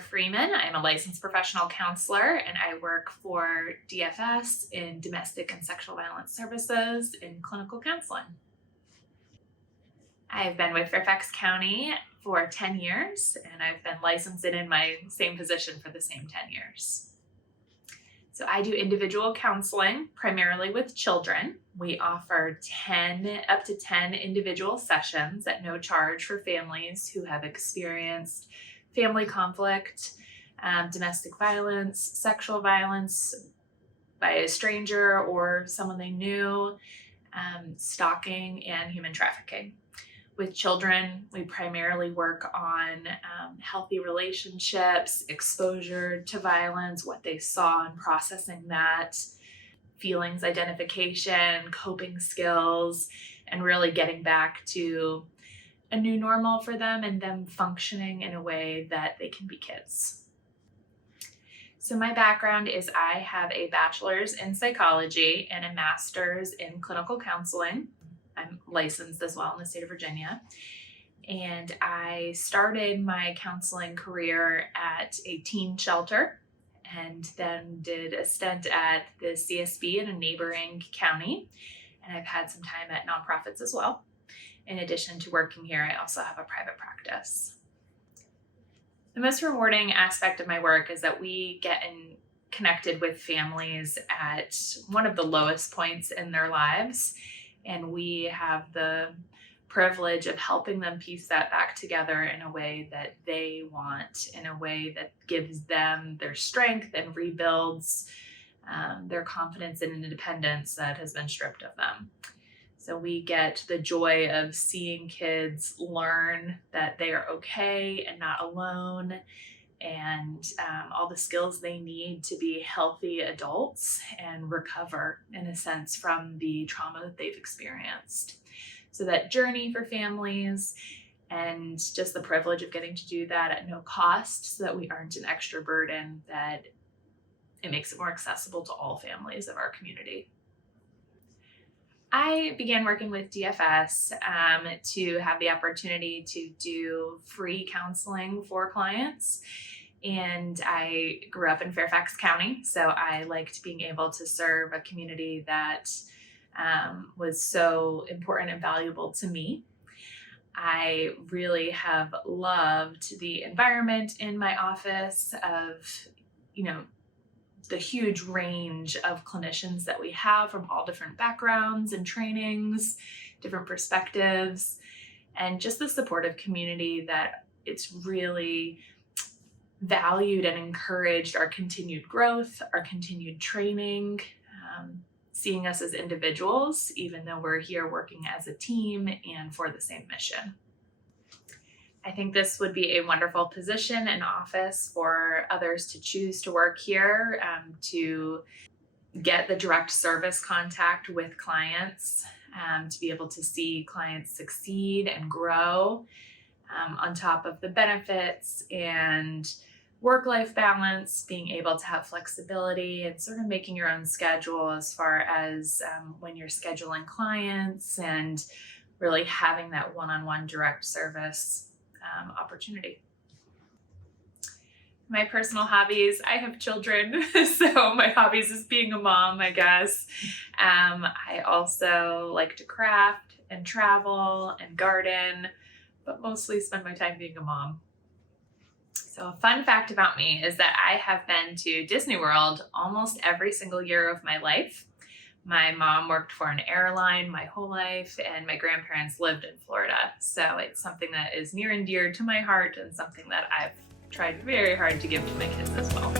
Freeman. I'm a licensed professional counselor and I work for DFS in domestic and sexual violence services in clinical counseling. I've been with Fairfax County for 10 years and I've been licensed in my same position for the same 10 years. So I do individual counseling, primarily with children. We offer up to 10 individual sessions at no charge for families who have experienced family conflict, domestic violence, sexual violence by a stranger or someone they knew, stalking, and human trafficking. With children, we primarily work on healthy relationships, exposure to violence, what they saw and processing that, feelings identification, coping skills, and really getting back to a new normal for them and them functioning in a way that they can be kids. So my background is I have a bachelor's in psychology and a master's in clinical counseling. I'm licensed as well in the state of Virginia. And I started my counseling career at a teen shelter and then did a stint at the CSB in a neighboring county. And I've had some time at nonprofits as well. In addition to working here, I also have a private practice. The most rewarding aspect of my work is that we get connected with families at one of the lowest points in their lives. And we have the privilege of helping them piece that back together in a way that they want, in a way that gives them their strength and rebuilds their confidence and independence that has been stripped of them. So we get the joy of seeing kids learn that they are okay and not alone, and all the skills they need to be healthy adults and recover, in a sense, from the trauma that they've experienced. So that journey for families and just the privilege of getting to do that at no cost so that we aren't an extra burden, that it makes it more accessible to all families of our community. I began working with DFS to have the opportunity to do free counseling for clients. And I grew up in Fairfax County, so I liked being able to serve a community that was so important and valuable to me. I really have loved the environment in my office of, the huge range of clinicians that we have from all different backgrounds and trainings, different perspectives, and just the supportive community that it's really valued and encouraged our continued growth, our continued training, seeing us as individuals, even though we're here working as a team and for the same mission. I think this would be a wonderful position and office for others to choose to work here, to get the direct service contact with clients, to be able to see clients succeed and grow, on top of the benefits and work-life balance, being able to have flexibility and sort of making your own schedule as far as when you're scheduling clients and really having that one-on-one direct service opportunity. My personal hobbies, I have children, so my hobbies is being a mom, I guess. I also like to craft and travel and garden, but mostly spend my time being a mom. So a fun fact about me is that I have been to Disney World almost every single year of my life. My mom worked for an airline my whole life, and my grandparents lived in Florida. So it's something that is near and dear to my heart and something that I've tried very hard to give to my kids as well.